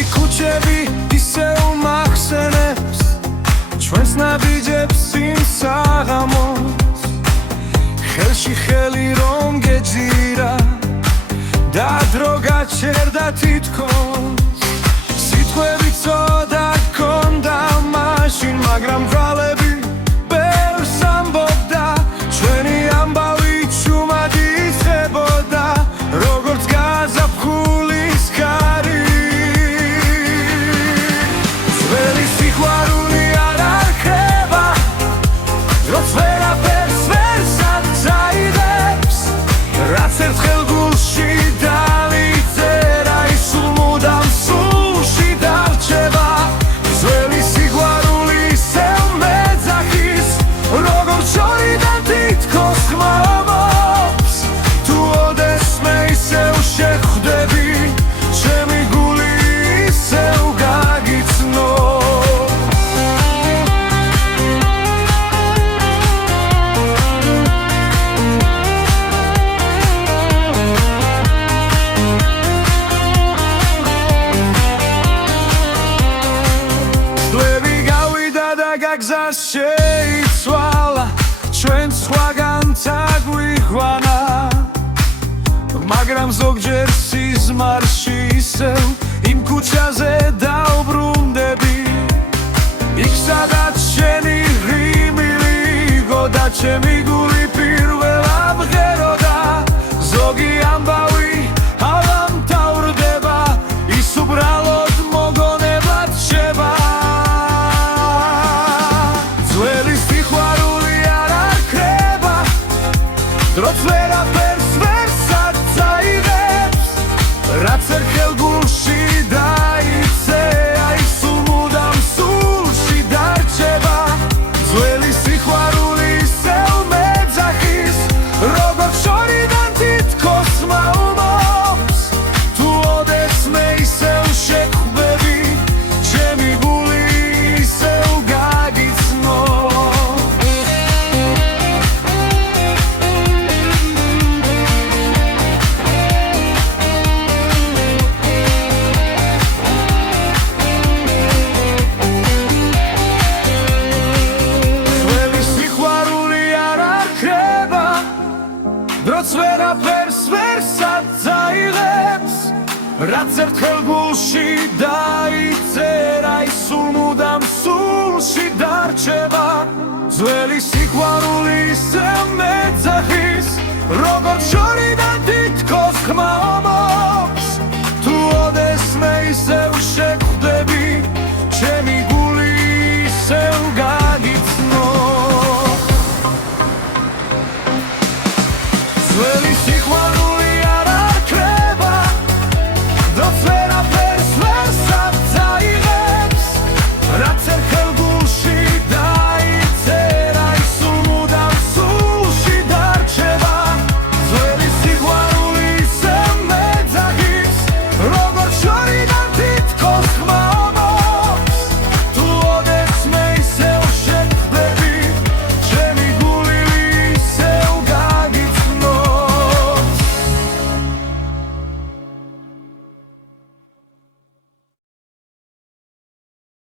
ძველი ქუჩები ისევ მახსენებს ჩვენს ნაბიჯებს იმ საღამოს ხელში ხელი რომ გეძირა და დრო გაჩერდა თითქოს სიტყვები ცოტა გქონდა მაშინ მაგრამ ბრალები ბევრს ამბობდა ჩვენი ამბავი ჩუმად იხებოდა როგორც გაზაფხულის ქარი ძველი სიყვარული არ არქება დროც ვერაფერს ვერ საძაიღებს რაც ერთხელ გულში დაიწერა ის მუდამ სულში დარჩება ძველი სიყვარული ისევ მეძახის როგორც შორიდან თითქოს ხმამობს თუ ოდესმე ისევ შეხვდები ჩემი გული ისევ გაგიცნო გაგზას შეიცვალა ჩვენ სხვაგან წაგვიყვანა მაგრამ ზოგჯერ სიზმარში ისევ იმ ქუჩაზე დავბრუნდები იქ სადაც შენი ღიმილი იყო და ჩემი გული პირველად მღეროდა ზოგი ამბავი ავამთავრდება ის უბრალოდ მოგონებად შევა დროც ვერაფერს ვერ საძაიღებს რაც ერთხელ გულში დაიწერა ის მუდამ სულში დარჩება ძველი სიყვარული ისევ მეძახის როგორც შორიდან თითქოს მაუმობს თუ ოდესმე ისევ შეხვდები ჩემი გული ისევ გაგიცნო დროც ვერაფერს ვერ საძაიღებს რაც ერთხელ გულში დაიწერა ის მუდამ სულში დარჩება ძველი სიყვარული ისევ მეძახის როგორც შორიდან თითქოს ხმამობს თუ ოდესმე ისევ შეხვდები